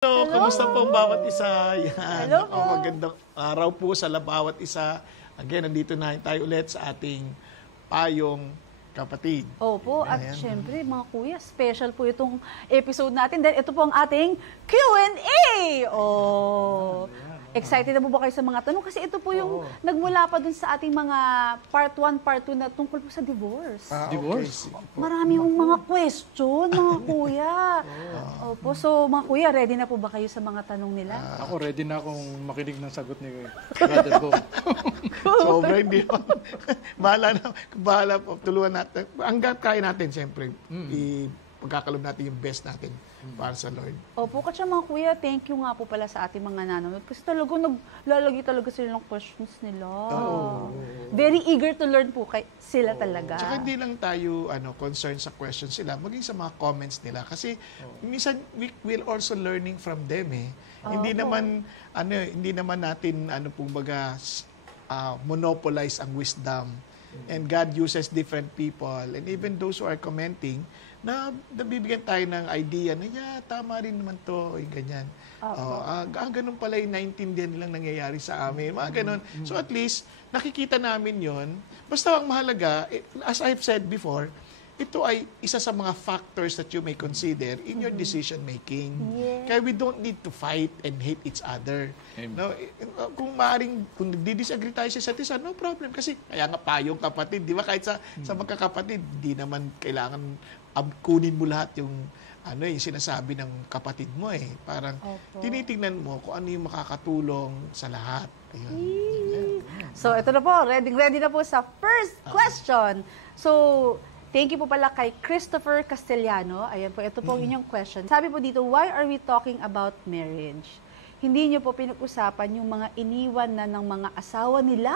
Hello, Hello! kamusta po ang bawat isa? Yan, Hello po! magandang araw po sa bawat isa. Again, nandito na tayo ulit sa ating payong kapatid. Opo, at Ayan. syempre mga kuya, special po itong episode natin dahil ito po ang ating Q&A! Oh, excited na po ba kayo sa mga tanong? Kasi ito po yung nagmula pa dun sa ating mga part 1, part 2 na tungkol po sa divorce. Divorce? Marami yung mga question, mga kuya. Opo, so mga kuya, ready na po ba kayo sa mga tanong nila? Ako ready na akong makinig ng sagot ni Brother Bo. Sobra hindi po. Bahala po. Tulungan natin. Hanggang kaya natin, siyempre, pagkakalob natin yung best natin para sa Lord. Opo, kasi mga kuya, thank you nga po pala sa ating mga nanonood. Kasi talaga, naglalagay talaga sila ng questions nila. Very eager to learn po sila talaga. Tsaka hindi lang tayo concerned sa questions nila, maging sa mga comments nila. Kasi minsan we're also learning from them eh. Hindi naman natin monopolize ang wisdom. And God uses different people. And even those who are commenting, nabibigyan tayo ng idea na, tama rin naman to, ganyan. Ganun pala yung naintindihan nilang nangyayari sa amin. Mga ganun. So at least, nakikita namin yon. Basta ang mahalaga, as I've said before, ito ay isa sa mga factors that you may consider in your decision making. Yes. Kaya we don't need to fight and hate each other. No, kung nagdi-disagree tayo sa isa't isa, no problem. Kasi kaya nga payong kapatid, di ba? Kahit sa magkakapatid, di naman kailangan kunin mo lahat yung yung sinasabi ng kapatid mo eh. Parang tinitingnan mo kung ano yung makakatulong sa lahat. Ayun. So, ito na po. Ready na po sa first question. So, thank you po pala kay Christopher Castellano. Ayan po, ito po ang inyong question. Sabi po dito, why are we talking about marriage? Hindi niyo po pinag-usapan yung mga iniwan na ng mga asawa nila.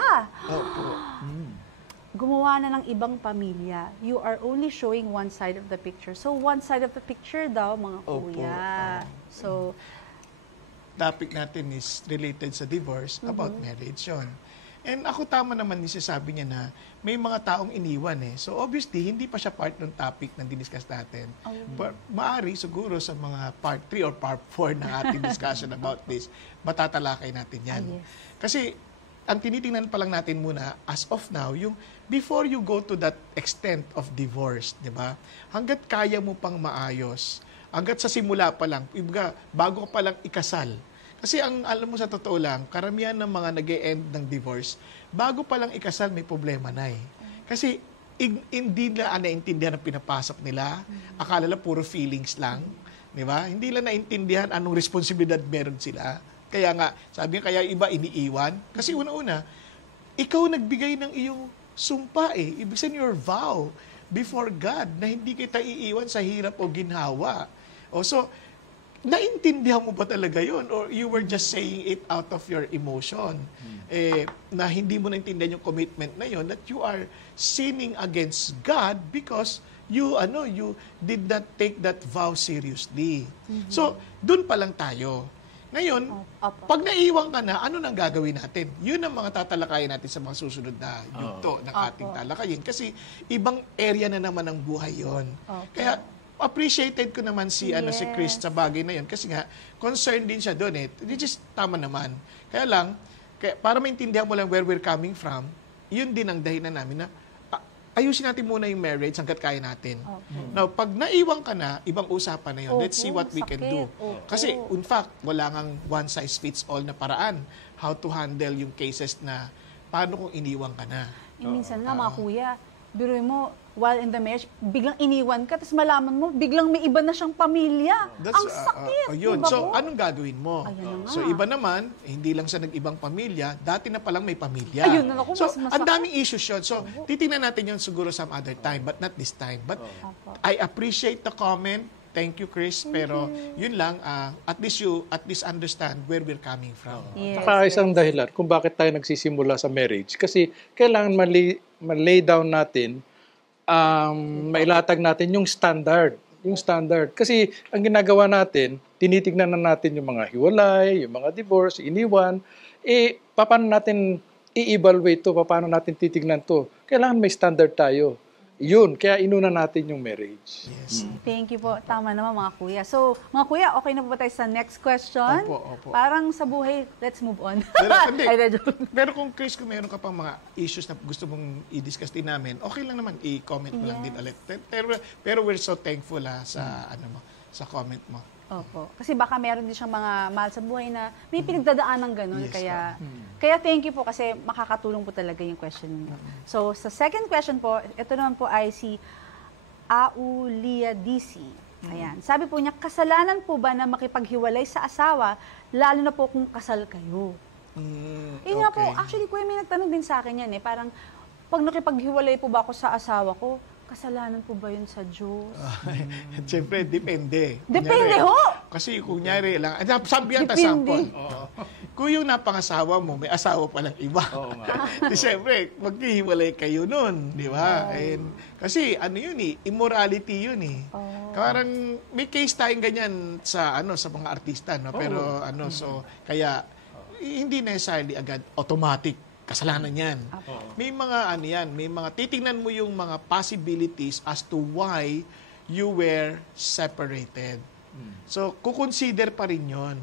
Gumawa na ng ibang pamilya. You are only showing one side of the picture. So, one side of the picture daw, mga kuya. So, topic natin is related sa divorce, about marriage yun. And ako tama naman yung sinasabi niya na may mga taong iniwan eh. So obviously, hindi pa siya part ng topic na diniscuss natin. But maari siguro sa mga part 3 or part 4 ng ating discussion about this, matatalakay natin yan. Kasi ang tinitingnan pa lang natin muna, as of now, yung before you go to that extent of divorce, di ba? Hanggat kaya mo pang maayos, hanggat sa simula pa lang, bago ka pa lang ikasal. Kasi alam mo sa totoo lang, karamihan ng mga nag-e-end ng divorce, bago pa lang ikasal, may problema na eh. Kasi hindi nila naintindihan ang pinapasok nila. Akala lang puro feelings lang. Di ba? Hindi nila naintindihan anong responsibilidad meron sila. Kaya nga, sabi nga, kaya iba iniiwan. Kasi una-una, ikaw nagbigay ng iyong sumpa eh. Ibig sabihin your vow before God na hindi kita iiwan sa hirap o ginhawa. So, naintindihan mo ba talaga yun? Or you were just saying it out of your emotion? Na hindi mo naintindihan yung commitment na yun, that you are sinning against God because you did not take that vow seriously. So, dun pa lang tayo. Ngayon, pag naiwan ka na, ano nang gagawin natin? Yun ang mga tatalakayin natin sa mga susunod na yugto ng ating talakayin. Kasi ibang area na naman ng buhay yon. Kaya, appreciated ko naman si Chris sa bagay na yun kasi nga concerned din siya doon eh. Which is tama naman. Kaya lang para maintindihan mo lang where we're coming from, yun din ang dahilan namin na ayusin natin muna yung marriage hangga't kaya natin. Now, pag naiwan ka na, ibang usapan na yun. Let's see what we can do. Kasi, in fact, wala ngang one size fits all na paraan how to handle yung cases na paano kung iniwan ka na. Minsan nga mga kuya, biruin mo, while in the marriage, biglang iniwan ka, tapos malaman mo, biglang may iba na siyang pamilya. Ang sakit! Yun. Diba So, po? anong gagawin mo? So, iba naman, hindi lang sa nag-ibang pamilya, dati na palang may pamilya. Ayun na, naku, so, mas ang daming issues yun. So, titingnan natin yun siguro some other time, but not this time. But, I appreciate the comment. Thank you, Chris. Pero, yun lang, at least understand where we're coming from. Saka isang dahilan kung bakit tayo nagsisimula sa marriage. Kasi kailangan ma-lay down natin, mailatag natin yung standard. Kasi ang ginagawa natin, tinitignan na natin yung mga hiwalay, yung mga divorce, iniwan. Paano natin i-evaluate to? Paano natin titignan to? Kailangan may standard tayo. Yun, kaya inuna natin yung marriage. Yes. Thank you po. Tama naman mga kuya. So, mga kuya, okay na po ba tayo sa next question? Opo. Parang sa buhay, let's move on. Pero, hindi. Ay, joke. Pero kung Chris, kung meron ka pang mga issues na gusto mong i-discuss din namin, okay lang naman i-comment mo lang din ulit. Pero we're so thankful sa sa comment mo. Opo. Kasi baka meron din siyang mga mahal sa buhay na may pinagdadaan ng ganun. Yes, Kaya thank you po kasi makakatulong po talaga yung question niyo. So, sa second question po, ito naman po ay si Aulia DC. Ayan. Sabi po niya, kasalanan po ba na makipaghiwalay sa asawa, lalo na po kung kasal kayo? Yun nga po, actually, kuya, may nagtanong din sa akin yan eh. Parang, pag nakipaghiwalay po ba ako sa asawa ko, kasalanan po ba yun sa Diyos? Siyempre, depende. Depende ho! Kasi kunyari lang, sabi yata Depende. sample. Kung yung napangasawa mo, may asawa palang iba. Oo nga. Di siyempre, maghihiwalay kayo nun, di ba? And, kasi ano yun immorality yun Parang may case tayong ganyan sa sa mga artista, no? Pero so kaya hindi necessarily agad automatic kasalanan yan. May mga may mga titingnan mo yung mga possibilities as to why you were separated. So, kukonsider pa rin yun.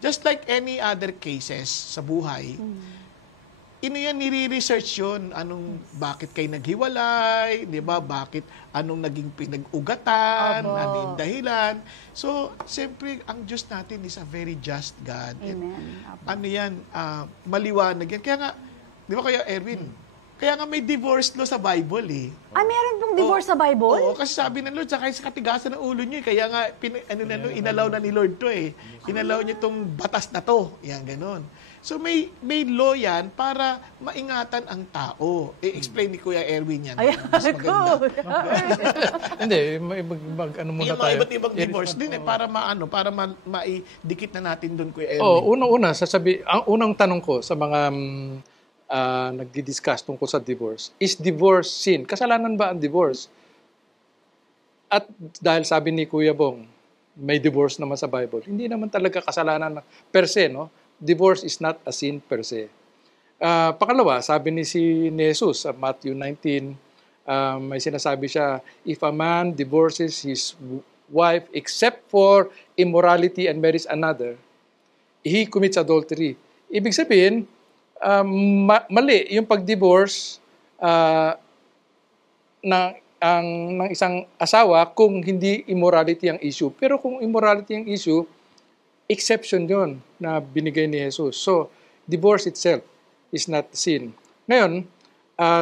Just like any other cases sa buhay, nire-research yun. Bakit kayo naghiwalay, di ba? Anong naging pinag-ugatan, ano yung dahilan. So, siyempre, ang Diyos natin is a very just God. Amen. Maliwanag yan. Kaya nga, di ba kaya Erwin, kaya nga may divorce law sa Bible Meron pong divorce sa Bible? Oo, kasi sabi ng Lord, saka sa katigasan ng ulo niyo. Kaya nga, inalaw na ni Lord to Inalaw niya itong batas na to. Yan, ganun. So may law yan para maingatan ang tao. Explain ni Kuya Erwin yan. Ayan, Mas maganda. Hindi, ano muna Yung mga tayo. iba't ibang divorce din para maidikit na natin doon, Kuya Erwin. Unang-una, ang unang tanong ko sa mga nagdi-discuss tungkol sa divorce, is divorce sin? Kasalanan ba ang divorce? At dahil sabi ni Kuya Bong, may divorce naman sa Bible, hindi naman talaga kasalanan per se, no? Divorce is not a sin per se. Pangalawa, sabi ni Jesus sa Matthew 19, may sinasabi siya, if a man divorces his wife except for immorality and marries another, he commits adultery. Ibig sabihin, mali yung pag-divorce ng isang asawa kung hindi immorality ang issue. Pero kung immorality ang issue, exception yon na binigay ni Jesus. So, divorce itself is not sin. Ngayon,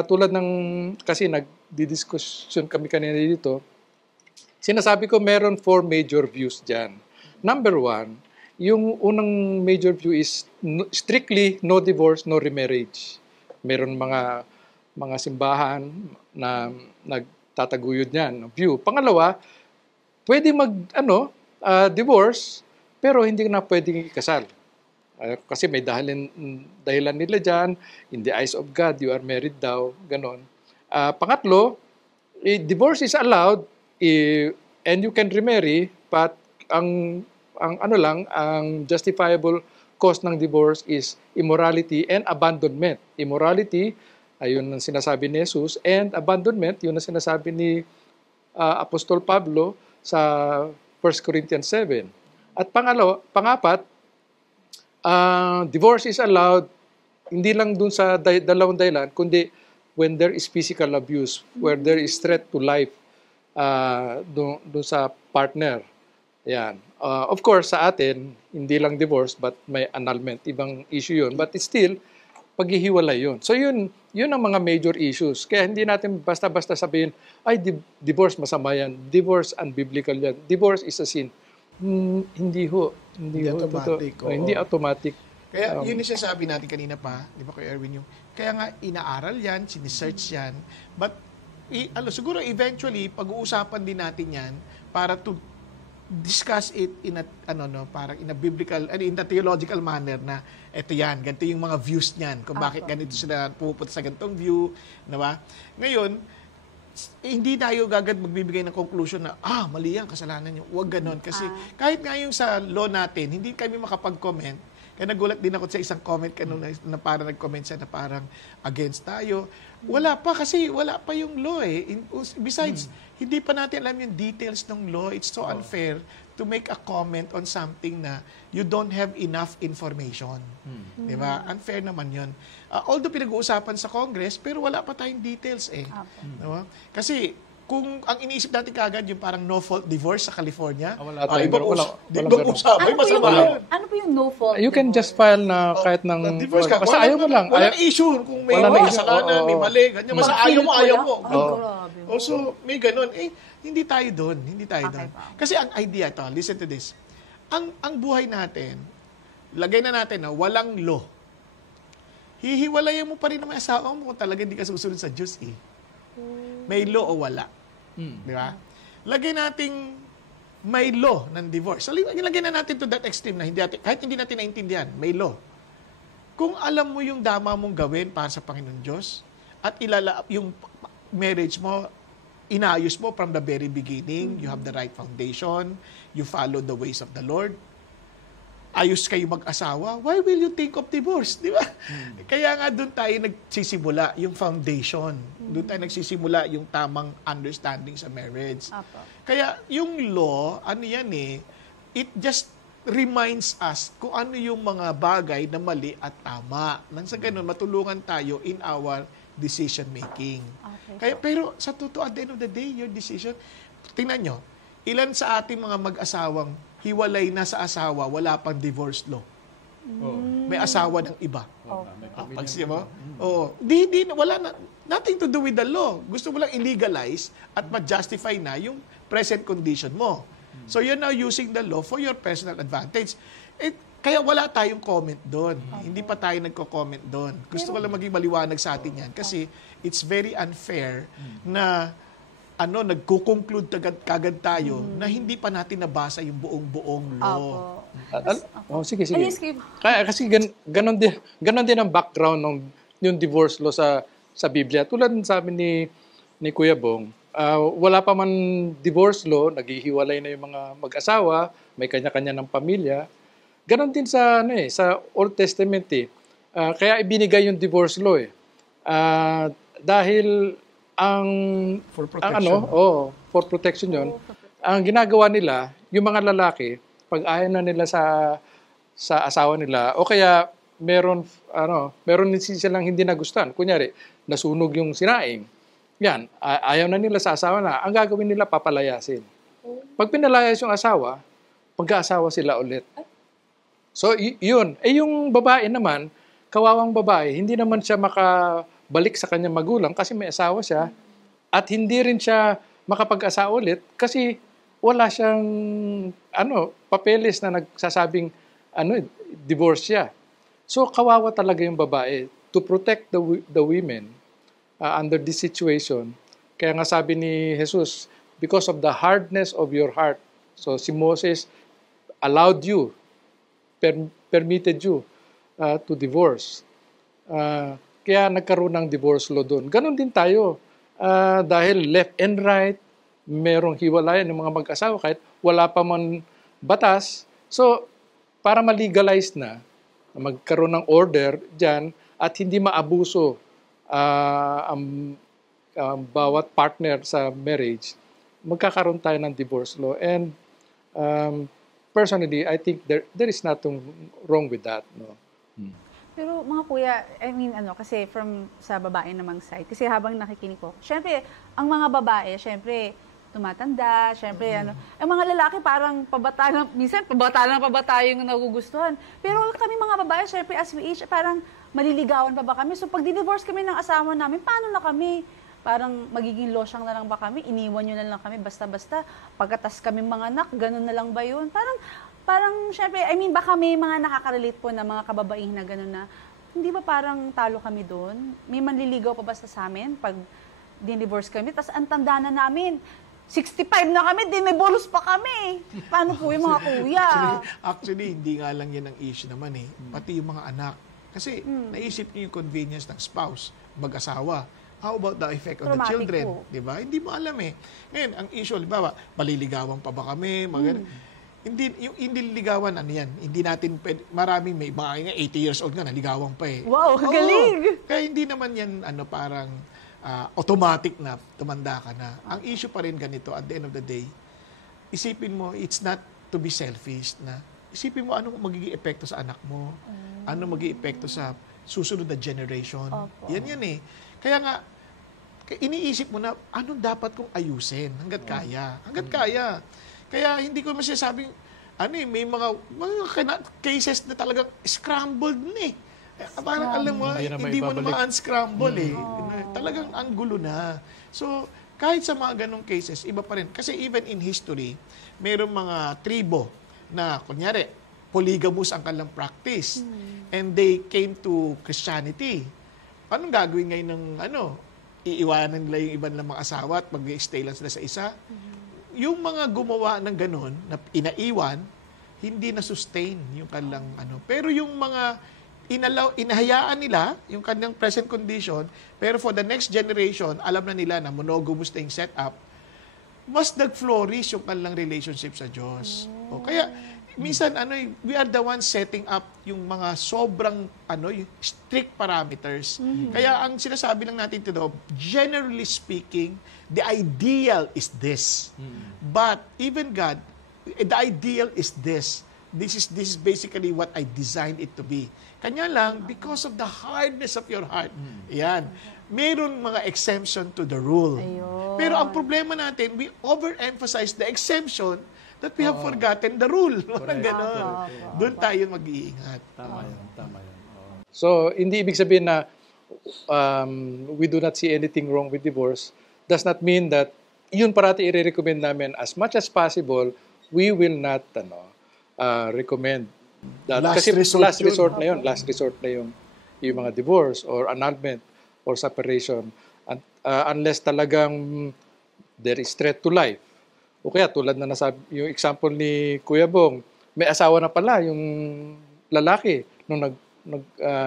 tulad ng, kasi nagdi-discussion kami kanina dito, sinasabi ko meron 4 major views dyan. Number 1, yung unang major view is strictly no divorce, no remarriage. Meron mga simbahan na nagtataguyod niyan, view. Pangalawa, pwede divorce, pero hindi na pwedeng ikasal. Kasi may dahilan nila dyan, in the eyes of God, you are married daw, ganon. Pangatlo, divorce is allowed, and you can remarry, but ang justifiable cause ng divorce is immorality and abandonment. Immorality, ayun ang sinasabi ni Jesus, and abandonment, yun ang sinasabi ni Apostol Pablo sa 1 Corinthians 7. At pangapat, divorce is allowed hindi lang dun sa dalawang dahilan, kundi when there is physical abuse, where there is threat to life dun sa partner. Yan. Of course, sa atin, hindi lang divorce, but may annulment. Ibang issue yun. But it's still, paghihiwalay yun. So yun ang mga major issues. Kaya hindi natin basta-basta sabihin, ay, divorce masama yan. Divorce unbiblical yan. Divorce is a sin. Hindi ho. Hindi automatic. Hindi automatic. Kaya yun yung sinasabi natin kanina pa, di ba Kuya Erwin, kaya nga inaaral yan, sinisearch yan, but siguro eventually, pag-uusapan din natin yan para to discuss it in a parang in a biblical in a theological manner na eto yan, ganito yung mga views niyan kung bakit ganito sila pupunta sa ganitong view, di ba? Ngayon, hindi tayo agad magbibigay ng conclusion na mali yan, kasalanan niyo. Huwag ganon kasi kahit nga yung sa law natin, hindi kami makapag-comment Kaya nagulat din ako sa isang comment kanina na parang nag-comment siya na parang against tayo. Wala pa kasi wala pa yung law eh. Besides, hindi pa natin alam yung details ng law. It's so unfair to make a comment on something na you don't have enough information. Di ba? Unfair naman yun. Although pinag-uusapan sa Congress, pero wala pa tayong details eh. Diba? Kasi kung ang iniisip natin kagad yung parang no-fault divorce sa California, Wala tayong ibang ganun. usapan, masama yun. Ano po yung no fault? You can just file na kahit ng... Divorce ka. Basta ayaw mo lang. Wala na issue kung may Wala na issue. kasalanan, may mali, ganyan. Basta ayaw mo, ayaw mo. Ay, grabe. So, may ganun. Hindi tayo doon. Hindi tayo Okay, doon. pa. Kasi ang idea to, listen to this. Ang buhay natin, lagay na natin na walang law. Hihiwalayan mo pa rin ng asawa mo kung talaga hindi ka susunod sa Diyos eh. May law o wala. Di ba? Lagay nating may law ng divorce. So, lagay na natin to that extreme na kahit hindi natin naintindihan, may law. Kung alam mo yung dama mong gawin para sa Panginoon Diyos at yung marriage mo, inayos mo from the very beginning, you have the right foundation, you follow the ways of the Lord, ayos kayo mag-asawa, why will you think of divorce? Di ba? Kaya nga doon tayo nagsisimula, yung foundation. Doon tayo nagsisimula yung tamang understanding sa marriage. Apo. Kaya yung law, ano yan eh, it just reminds us kung ano yung mga bagay na mali at tama. Nang sa ganun, matulungan tayo in our decision making. Okay. Kaya, pero sa totoo, at the end of the day, your decision, tingnan nyo, ilan sa ating mga mag-asawang hiwalay na sa asawa, wala pang divorce law. May asawa ng iba. Pag siya mo, wala na, nothing to do with the law. Gusto mo lang illegalize at ma-justify na yung present condition mo. So you're now using the law for your personal advantage. Kaya wala tayong comment doon. Hindi pa tayo nagko-comment doon. Gusto ko lang maging maliwanag sa atin yan kasi it's very unfair na nagko-conclude kagad tayo na hindi pa natin nabasa yung buong law. Sige. Ayos kayo. Kasi ganon din ang background ng yung divorce law sa Biblia. Tulad ng sabi ni Kuya Bong, wala pa man divorce law, naghihiwalay na yung mga mag-asawa, may kanya-kanya ng pamilya. Ganon din sa Old Testament eh. Kaya ibinigay yung divorce law eh. Dahil For protection. For protection yun. Ang ginagawa nila, yung mga lalaki, pag ayaw na nila sa asawa nila, o kaya meron din silang hindi nagustuhan. Kunyari, nasunog yung sinaing. Yan, ayaw na nila sa asawa na. Ang gagawin nila, papalayasin. Pag pinalayas yung asawa, pag-aasawa sila ulit. So, yun. Yung babae naman, kawawang babae, hindi naman siya makabalik sa kanyang magulang kasi may asawa siya at hindi rin siya makapag-asawa ulit kasi wala siyang papeles na nagsasabing divorce siya. So kawawa talaga yung babae to protect the women under this situation. Kaya nga sabi ni Jesus, because of the hardness of your heart. So si Moses allowed you, permitted you to divorce. Kaya nagkaroon ng divorce law doon. Ganon din tayo. Dahil left and right, merong hiwalayan ng mga mag-asawa kahit wala pa man batas. So, para ma-legalize na, magkaroon ng order dyan at hindi maabuso ang bawat partner sa marriage, magkakaroon tayo ng divorce law. And personally, I think there is nothing wrong with that. No? Pero mga kuya, kasi sa babae namang side, kasi habang nakikinig ko, syempre, ang mga babae, syempre, tumatanda, syempre, ang mga lalaki parang minsan pabata yung nagugustuhan. Pero kami mga babae, syempre, as we age, parang maliligawan pa ba kami? So, pag di-divorce kami ng asawa namin, paano na kami? Parang magiging losyang na lang ba kami? Iniwan nyo na lang kami basta-basta? Pagkatas kami mga anak, ganun na lang ba yun? Parang, syempre, baka may mga nakaka-relate po na mga kababaihan na gano'n na, hindi ba parang talo kami doon? May manliligaw pa basta sa amin pag din-divorce kami? Tapos ang tanda na namin, 65 na kami, din-divorce pa kami. Paano po yung mga kuya? Actually, hindi nga lang yan ang issue naman eh. Pati yung mga anak. Kasi naisip niyo yung convenience ng spouse, mag-asawa. How about the effect on the Traumatic children? po. Diba? Hindi mo alam eh. Ngayon, ang issue, halimbawa, maliligawan pa ba kami? hindi ligawan, ano yan, hindi natin pwede, maraming may mga 80 years old nga, naligawan pa eh. Wow, Oo. galing! Kaya hindi naman yan, parang automatic na tumanda ka na. Ang issue pa rin ganito, at the end of the day, isipin mo, it's not to be selfish na isipin mo anong magiging epekto sa anak mo, anong magiging epekto sa susunod na generation. Opo. Yan eh. Kaya nga, iniisip mo na anong dapat kong ayusin hanggat kaya. Hanggat kaya. Kaya hindi ko masasabing, may mga cases na talagang scrambled na eh. Parang alam mo, Hindi na hindi mo na maibabalik. ma-unscramble eh. Talagang ang gulo na. So, kahit sa mga ganong cases, iba pa rin. Kasi even in history, mayroong mga tribo na, kunyari, polygamous ang kanilang practice. And they came to Christianity. Anong gagawin ngayon ng, iiwanan nila yung iba nilang mga asawa at mag-stay lang sila sa isa? Yung mga gumawa ng ganon, na inaiwan, hindi na-sustain yung kanilang Pero yung mga inahayaan nila, yung kanilang present condition, pero for the next generation, alam na nila na monogamous na yung setup, mas nag-flourish yung kanilang relationship sa Diyos. O, kaya, minsan, we are the ones setting up yung mga sobrang, yung strict parameters. Kaya, ang sinasabi lang natin today, generally speaking, the ideal is this. But, even God, the ideal is this. This is basically what I designed it to be. Kanya lang, because of the hardness of your heart, yan, mayroon mga exemption to the rule. Ayun. Pero ang problema natin, we overemphasize the exemption that we have forgotten the rule. Parang ganon. Doon tayo mag-iingat. Tama yun. Oo. So, hindi ibig sabihin na we do not see anything wrong with divorce. Does not mean that yun parati i-recommend namin as much as possible, we will not recommend that. Last Kasi resort last yun. resort na yun. Last resort na yung mga divorce or annulment or separation. Unless talagang there is threat to life. O kaya tulad na nasabi, yung example ni Kuya Bong, may asawa na pala yung lalaki nung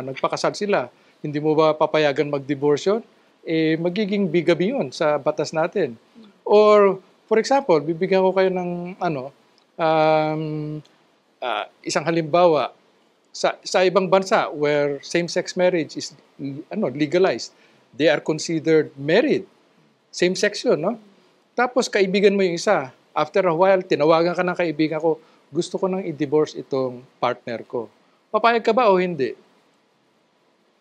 nagpakasal sila. Hindi mo ba papayagan mag-divorce yun? Magiging bigabi yun sa batas natin. Or, for example, bibigyan ko kayo ng isang halimbawa sa ibang bansa where same-sex marriage is legalized. They are considered married. Same-sex yun, no? Tapos kaibigan mo yung isa. After a while, tinawagan ka ng kaibigan ko, gusto ko nang i-divorce itong partner ko. Papayag ka ba o hindi?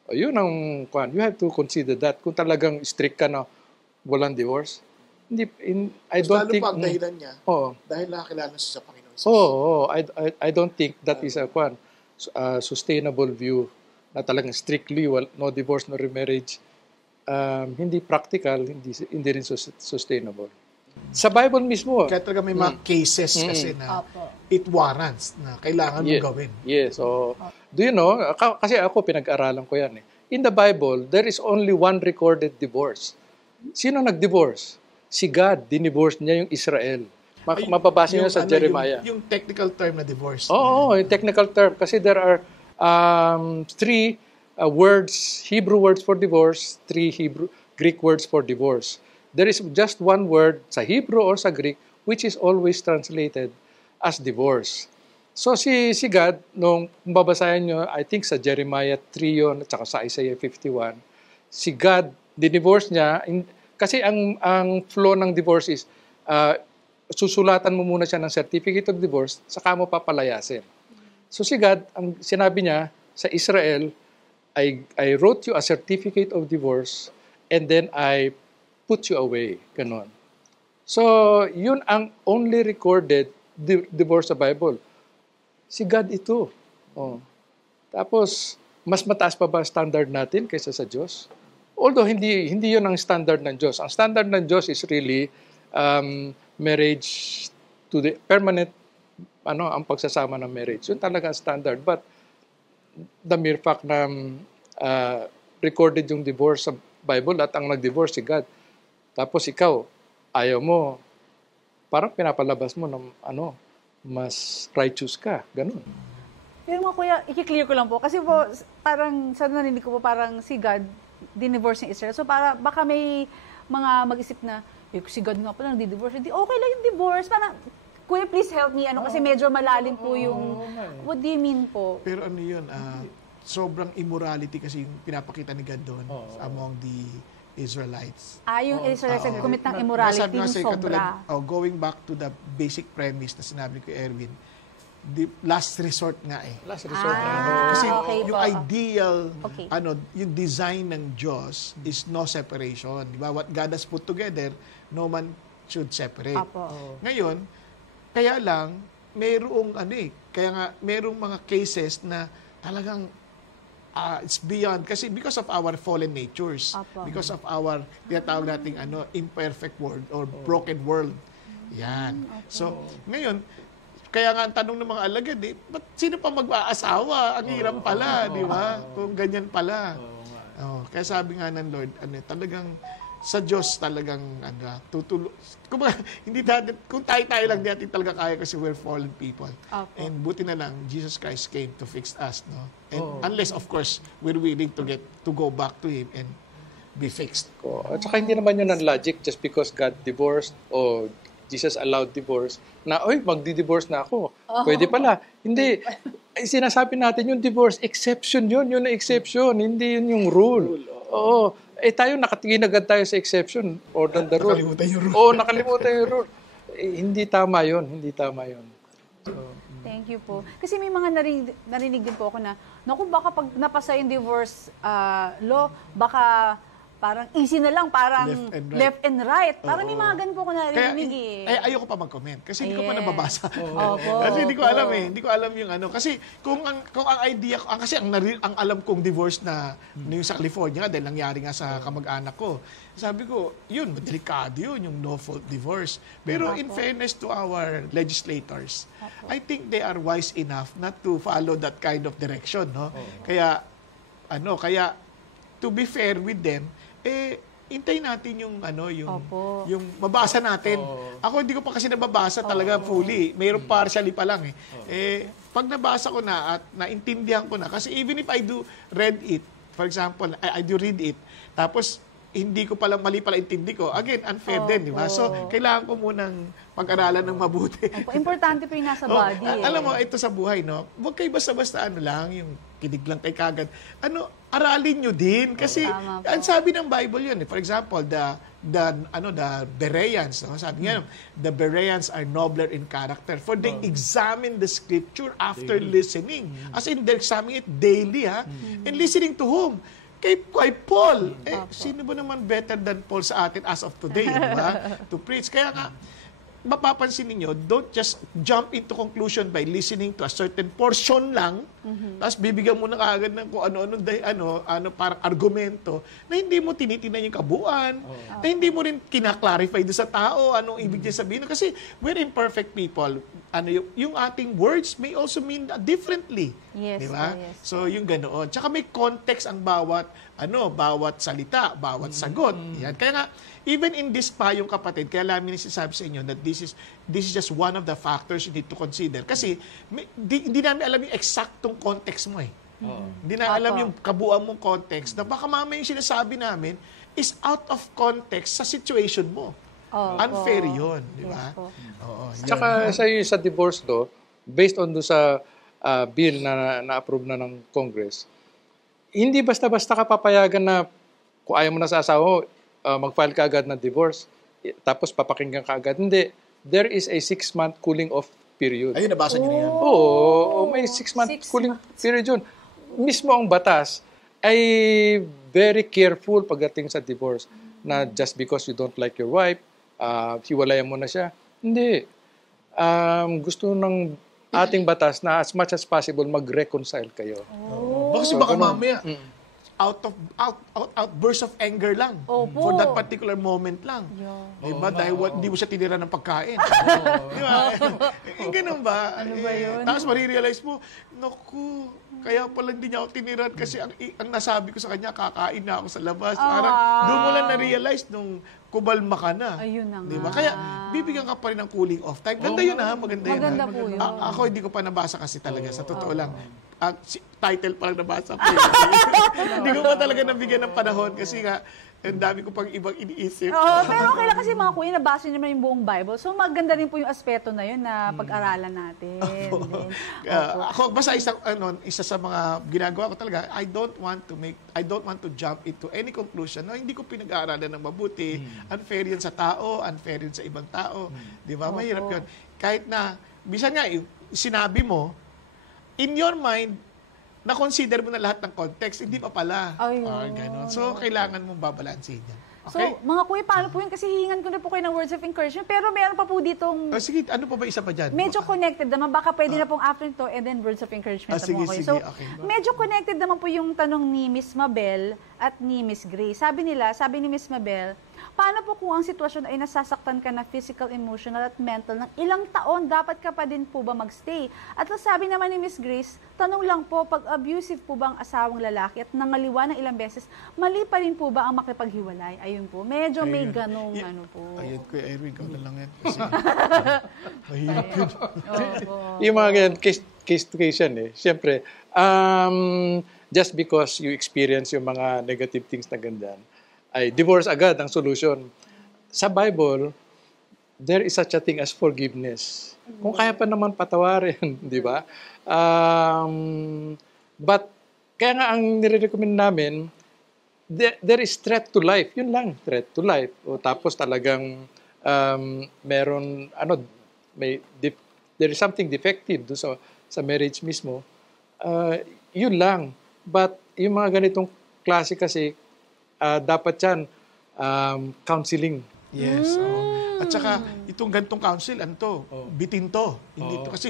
O, yun ang kwan. You have to consider that. Kung talagang strict ka na walang divorce. I don't think... Lalo pa ang dahilan niya, Oo. dahil nakakilala siya sa Panginoon. I don't think that is a sustainable view na talagang strictly no divorce, no remarriage. Hindi practical, hindi rin sustainable. Sa Bible mismo. Kaya talaga may mga cases kasi na it warrants na kailangan mong gawin. Yes. So, do you know, kasi ako pinag-aralan ko yan. In the Bible, there is only one recorded divorce. Sino nag-divorce? Si God, dinivorce niya yung Israel. Mapabasa niyo sa Jeremiah. Yung technical term na divorce. Oo, yung technical term. Kasi there are three words, Hebrew words for divorce, three Greek words for divorce. There is just one word sa Hebrew or sa Greek which is always translated as divorce. So si God, nung babasahin nyo, I think sa Jeremiah 3 yun, at saka sa Isaiah 51, si God, dinivorce niya, kasi ang flow ng divorce is, susulatan mo muna siya ng certificate of divorce, saka mo papalayasin. So si God, ang sinabi niya sa Israel, I wrote you a certificate of divorce and then I put you away. Ganon. So, yun ang only recorded divorce sa Bible. Si God ito. Oh. Tapos, mas mataas pa ba ang standard natin kaysa sa Diyos? Although, hindi yun ang standard ng Diyos. Ang standard ng Diyos is really marriage to the permanent, ang pagsasama ng marriage. Yun talaga ang standard. But, the mere fact na recorded yung divorce sa Bible at ang nag-divorce si God. Tapos ikaw, ayaw mo, parang pinapalabas mo ng mas righteous ka. Ganun. Pero mga kuya, i-clear ko lang po. Kasi po, parang, sa narinig ko po, parang si God, dinivorce ni Israel. So, baka may mga mag-isip na, si God nga pala nag-divorce. Hindi, okay lang yung divorce. Parang, Kuya, please help me. Ano, kasi medyo malalim po yung... What do you mean po? Pero ano yun, sobrang immorality kasi yung pinapakita ni God doon among the Israelites. Yung Israelites commit ng Nasabi immorality, nga yung sa'yo, sobra. going back to the basic premise na sinabi ko, Erwin, the last resort nga eh. Last resort. Kasi okay yung po. ideal, Okay. yung design ng Diyos is no separation. Di ba? What God has put together, no man should separate. Apo. Ngayon, kaya lang, kaya nga, merong mga cases na talagang it's beyond, kasi because of our fallen natures, Apo. because of our, tinatawag nating imperfect world or broken world. Yan. So, ngayon, kaya nga ang tanong ng mga alagad, ba't sino pa mag-aasawa? Ang hirap pala, di ba? Kung ganyan pala. Kaya sabi nga ng Lord, talagang sa Diyos talagang hindi natin, kung tayo lang natin talaga kaya kasi we're fallen people. Opo. And buti na lang Jesus Christ came to fix us, no? And unless of course we're willing to go back to him and be fixed. At saka hindi naman yun ang logic just because God divorced o Jesus allowed divorce na, magdi-divorce na ako. Pwede pala. Hindi. Sinasabi natin yung divorce, exception yun. Yun ang exception. Hindi yun yung rule. Oo. Tayo nakatingin agad tayo sa exception or than the rule. Nakalimutan yung rule. Oo, nakalimutan yung rule. Hindi tama yun. Hindi tama yun. Thank you po. Kasi may mga narinig din po ako na, naku, baka pag napasa yung divorce law, baka parang easy na lang, parang left and right. Parang may mga ganun po ako narinig Ayoko pa mag-comment kasi hindi ko pa nababasa. Opo. Kasi hindi ko alam Hindi ko alam yung kasi kung ang idea ko, kasi ang alam kong divorce na yung sa California dahil nangyari nga sa kamag-anak ko. Sabi ko, yun, delikado yun, yung no-fault divorce. Pero in fairness to our legislators, I think they are wise enough not to follow that kind of direction, no? Kaya to be fair with them, hintayin natin yung yung mabasa natin. Ako hindi ko pa kasi nababasa talaga fully. Mayroon partially pa lang pag nabasa ko na at naintindihan ko na, kasi even if I do read it, for example, I do read it, tapos hindi ko pala mali pala intindi ko, again, unfair din, di ba? So, kailangan ko munang pag-aralan ng mabuti. Importante po yung nasa body. Alam mo, ito sa buhay, no? Huwag kayo basta-basta yung kinig lang kay kagad. Aralin nyo din. Kasi, ang sabi ng Bible yun. For example, the Bereans, no? Sabi nga, the Bereans are nobler in character for they examine the scripture after listening. As in, they're examining it daily, and listening to whom? Kay Paul. Sino ba naman better than Paul sa atin as of today, di ba? To preach. Kaya nga, mapapansin niyo, don't just jump into conclusion by listening to a certain portion lang, tapos bibigyan mo na kaagad ng kung ano parang argumento na hindi mo tinitinan yung kabuuan, na hindi mo rin kinaklarify doon sa tao anong ibig niya sabihin. Kasi we're imperfect people. Yung ating words may also mean differently. Yes, di ba? yes. So, yung ganoon. Tsaka may context ang bawat salita, bawat sagot. Yan. Kaya nga, even in this pa, yung kapatid, kaya namin sinasabi sa inyo that this is just one of the factors you need to consider. Kasi, hindi namin alam yung eksaktong context mo Hindi namin alam yung kabuuan mong context na baka mamaya yung sinasabi namin is out of context sa situation mo. Unfair yun, di ba? Tsaka sa divorce law, based on do sa bill na na-approve na ng Congress, hindi basta-basta ka papayagan na kung ayaw mo na sa asawa mo, mag-file ka agad ng divorce, tapos papakinggan ka agad. Hindi. There is a 6-month cooling off period. Ayun, nabasa niyo na yan. Oo, may 6-month cooling period yun. Mismo ang batas ay very careful pagdating sa divorce na just because you don't like your wife, hiwalayan mo na siya. Hindi. Gusto ng ating batas na as much as possible mag-reconcile kayo. Kasi baka mamaya, outburst of anger lang. For that particular moment lang. Diba? Dahil hindi mo siya tinira ng pagkain. Diba? Ganun ba? Ano ba yun? Tapos marirealize mo, naku, kaya pala hindi niya ako tiniran kasi ang nasabi ko sa kanya, kakain na ako sa labas. Parang doon mo lang na-realize nung kubalma ka na. Ayun na nga. Diba? Kaya bibigyan ka pa rin ng cooling off time. Ganda yun maganda yun. Maganda po yun. Ako hindi ko pa nabasa kasi talaga, sa totoo lang. Title pa lang nabasa ko. Hindi ko pa talaga nabigyan ng panahon kasi nga, Ang dami ko pang ibang iniisip. Oo, pero okay lang kasi mga kuya, nabasa naman yung buong Bible. So maganda rin po yung aspeto na yun na pag-aralan natin. Din. Ako basta isa sa mga ginagawa ko talaga, I don't want to jump into any conclusion na hindi ko pinag-aaralan ng mabuti. Unfair yun sa tao, unfair yun sa ibang tao. Di ba? Mahirap yun. Kahit na, bisan nga, sinabi mo, in your mind, na-consider mo na lahat ng context, hindi pa pala. Ganon. So, kailangan mong babalansin yan. Okay? So, mga kuya, paano po yun? Kasi hihingan ko na po kayo ng words of encouragement. Pero meron pa po ditong Sige, ano pa ba isa pa dyan? medyo connected naman. Baka pwede na pong after to and then words of encouragement sige, mga kuya. sige, So, okay. medyo connected naman po yung tanong ni Miss Mabel at ni Miss Grace. Sabi ni Miss Mabel, paano po kung ang sitwasyon ay nasasaktan ka na physical, emotional at mental ng ilang taon, dapat ka pa din po ba magstay? At sabi naman ni Miss Grace, tanong lang po, pag abusive po ba ang asawang lalaki at nangaliwa ng ilang beses, mali pa rin po ba ang makipaghiwalay? Ayun po, medyo may ganong ano po. Ayun, Kuya Erwin, ikaw na lang yan. Kasi, mahirap yun. Yung mga ganyan, case to case yan eh. Siyempre, just because you experience yung mga negative things na ganyan, ay divorce agad ang solution. Sa Bible, there is such a thing as forgiveness. Kung kaya pa naman patawarin, di ba? But, kaya nga ang nire-recommend namin, there is threat to life. Yun lang, threat to life. O tapos talagang meron, there is something defective do sa marriage mismo. Yun lang. But, yung mga ganitong klase kasi, dapat yan, counseling. Yes. At saka, itong gantong counsel, bitin to. Hindi to kasi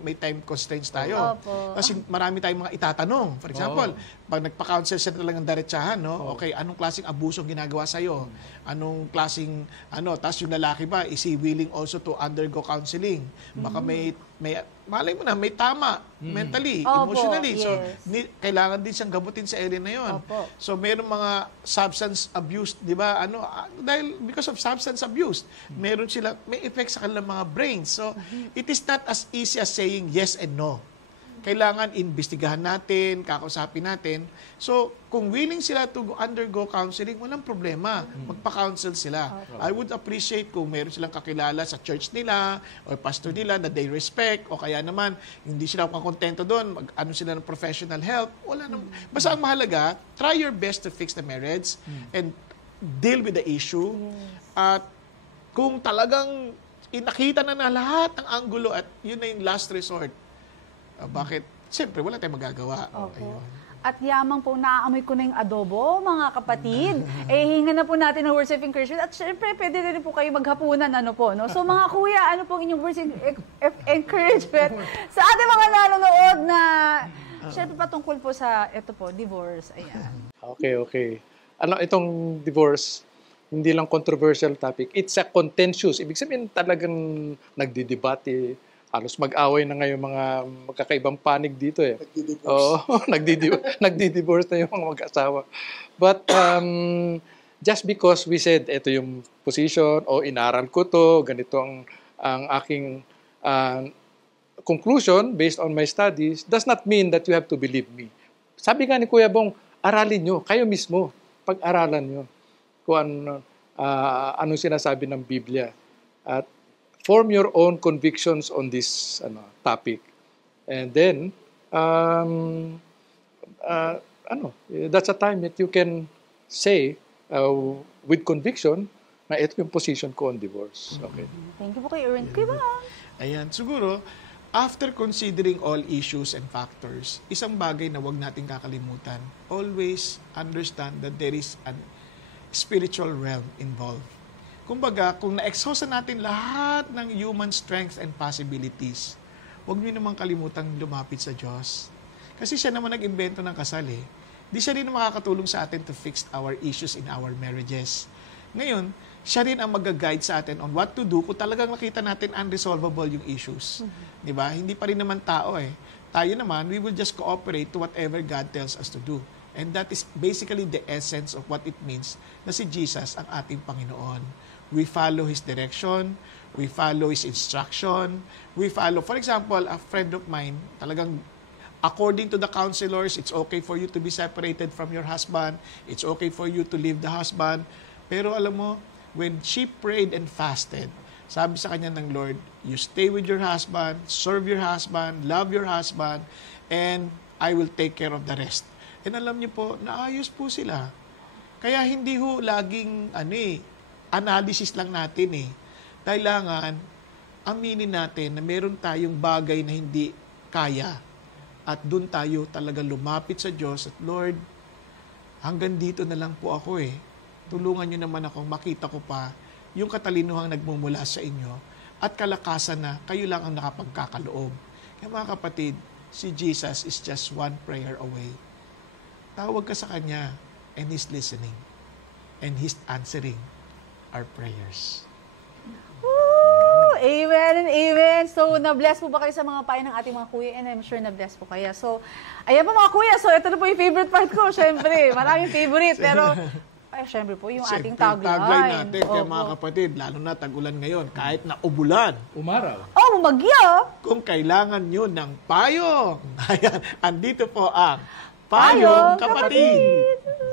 may time constraints tayo. Kasi marami tayong mga itatanong. For example, pag nagpa-counsel siya talagang diretsahan, no? Okay, anong klaseng abuso ginagawa sa'yo? Anong klaseng, tapos yung lalaki ba, is he willing also to undergo counseling? Baka malay mo na, may tama mentally, emotionally. Yes. So, kailangan din siyang gamutin sa area na yun. So, mayroong mga substance abuse, di ba? Dahil because of substance abuse, may effect sa kanilang mga brains. So, it is not as easy as saying yes and no. Kailangan investigahan natin, kakausapin natin. So, kung willing sila to undergo counseling, walang problema. Magpa-counsel sila. I would appreciate kung meron silang kakilala sa church nila o pastor nila na they respect o kaya naman hindi sila kakontento doon, ano sila ng professional help. Basta ang mahalaga, try your best to fix the marriage and deal with the issue. At kung talagang inakita na lahat ng anggulo at yun na yung last resort, bakit? Siyempre, wala tayong magagawa. Ayun. At yamang po, naaamoy ko na yung adobo, mga kapatid. Hingan na po natin ng words of encouragement. At syempre, pwede rin po kayo maghapunan, no? So mga kuya, ano pong inyong words of encouragement sa ating mga nanonood na, syempre patungkol po sa, divorce. Ayan. Okay. Itong divorce, hindi lang controversial topic. It's a contentious. Ibig sabihin talagang nagdidebate. Halos mag-away na ngayon mga magkakaibang panig dito eh. Nagdi-divorce na yung mga mag-asawa. But just because we said ito yung position o inaral ko to, ganito ang aking conclusion based on my studies, does not mean that you have to believe me. Sabi nga ni Kuya Bong, aralin nyo, kayo mismo, pag-aralan nyo kung ano sinasabi ng Biblia. At form your own convictions on this topic. And then, that's a time that you can say with conviction na ito yung position ko on divorce. Okay. Thank you po kay Erwin. Ayan, siguro, after considering all issues and factors, isang bagay na wag natin kakalimutan, always understand that there is a spiritual realm involved. Kumbaga, kung na-exhaust natin lahat ng human strength and possibilities, huwag niyo naman kalimutang lumapit sa Diyos. Kasi siya naman nag-imbento ng kasal eh. Di siya rin makakatulong sa atin to fix our issues in our marriages. Ngayon, siya rin ang mag-guide sa atin on what to do kung talagang nakita natin unresolvable yung issues. Diba? Hindi pa rin naman tao eh. Tayo naman, we will just cooperate to whatever God tells us to do. And that is basically the essence of what it means na si Jesus ang ating Panginoon. We follow His direction, we follow His instruction, we follow, for example, a friend of mine, talagang according to the counselors, it's okay for you to be separated from your husband. It's okay for you to leave the husband. Pero alam mo, when she prayed and fasted, sabi sa kanya ng Lord, you stay with your husband, serve your husband, love your husband, and I will take care of the rest. And alam niyo po, naayos po sila. Kaya hindi ho laging analysis lang natin Kailangan aminin natin na meron tayong bagay na hindi kaya. At doon tayo talaga lumapit sa Diyos at Lord, hanggang dito na lang po ako Tulungan niyo naman ako, makita ko pa yung katalinuhang nagmumula sa inyo at kalakasan na kayo lang ang nakapagkakaloob. Kaya mga kapatid, si Jesus is just one prayer away. Tawag ka sa Kanya and He's listening and He's answering our prayers. Woo! Amen and amen. So, na-bless po ba kayo sa mga payo ng ating mga kuya? And I'm sure na-bless po kayo. So, ayan po mga kuya. So, ito na po yung favorite part ko. Siyempre, maraming favorite. Pero, siyempre po, yung ating tagline. Natin. Kaya mga kapatid, lalo na tag-ulan ngayon, kahit na ubulan, Umaraw. Umagyo! kung kailangan nyo ng payong, ayan, andito po ang Payong Kapatid.